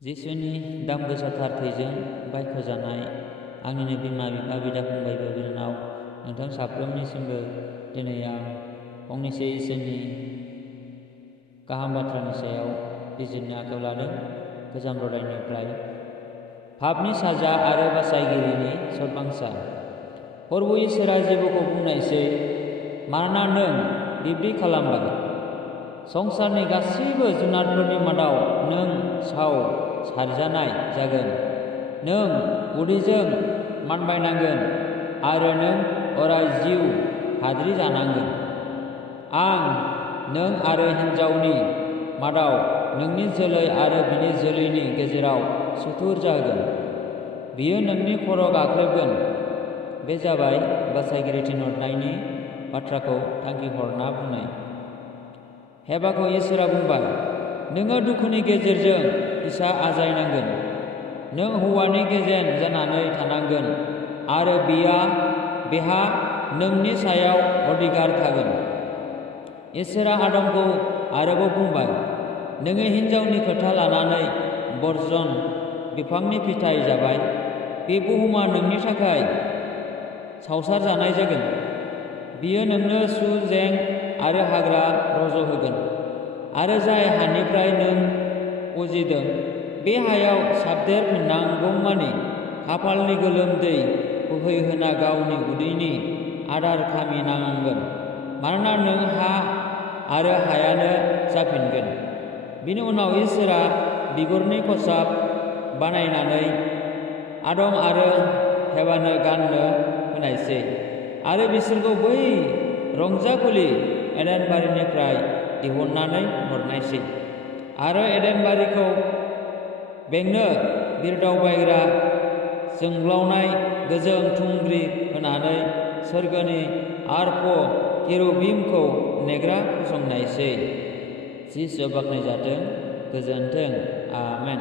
जिसुनि दाम गोसाथार थैजों बायख'जानाय आंनिनो बिमा बिफा बिदा फंबाय बिनानाव नोंथां साफ्रोमनिसिमबो दिनै आं फंनैसो इसोरनि गाहाम बाथ्रानि सायाव बिजिरनो आखायाव लादों। गोजाम बरदायनिफ्राय पापनि साजा आरो बासायगिरिनि सदबांसा। प्रभु इसोरा जेबोखौ बुंनायसै, मानोना नों बिब्दि खालामबाय। संसारनि गासैबो जुनारफोरनि मादाव नों सारजानाय जागोन। नों उदैजों मानबायनांगोन आरो नों अराय जिउ हाद्रि जानांगोन। आं नों आरो हिन्जावनि मादाव नोंनि जोलै आरो बिनि जोलैनि गेजेराव सुथुर जागोन। बियो नोंनि खर' गाख्रेबगोन। बे जाबाय बासायगिरि थिनहरनायनि बाथ्राखौ थांखि हरना बुंनाय। हेबाखौ इसोरा बुंबाय, नोङो दुखुनि गेजेरजों फिसा आजायनांगोन। नों हौवानि गेजेन जानानै थानांगोन आरो बेहा नोंनि सायाव अधिकार थागोन। इसोरा आदमखौ आरोबाव बुंबाय, नोङो हिन्जावनि खोथा लानानै बर्जन बिफांनि फिथाइ जाबाय। बे बुहुमा नोंनि थाखाय सावसार जानाय जागोन। बियो नोंनो सु-जें आरो हाग्रा रज'होगोन आरो जाय हानिफ्राय नों उजिदों बे हायाव साबदेरफिननांगौमानि खाफालनि गोलोमदै बोहैहोना गावनि उदैनि आदार खामिनांगोन। मानोना नों हा आरो हायानो जाफिनगोन। बिनि उनाव इसोरा बिगुरनि खसाब बानायनानै आदम आरो हेवानो गाननो होनायसै आरो बिसोरखौ बै रंजाखुलि एडेनबारिनिफ्राय दिहुननानै हरनायसै आरो एडेनबारिखौ बेंनो बिरदावबायग्रा जोंब्लावनाय गोजों थुंग्रि होनानै सोरगोनि आर्फ केरुबिमखौ नेग्रा फसंनायसै। जिसुआ बाख्नायजाथों। गोजोन्थों। आमेन।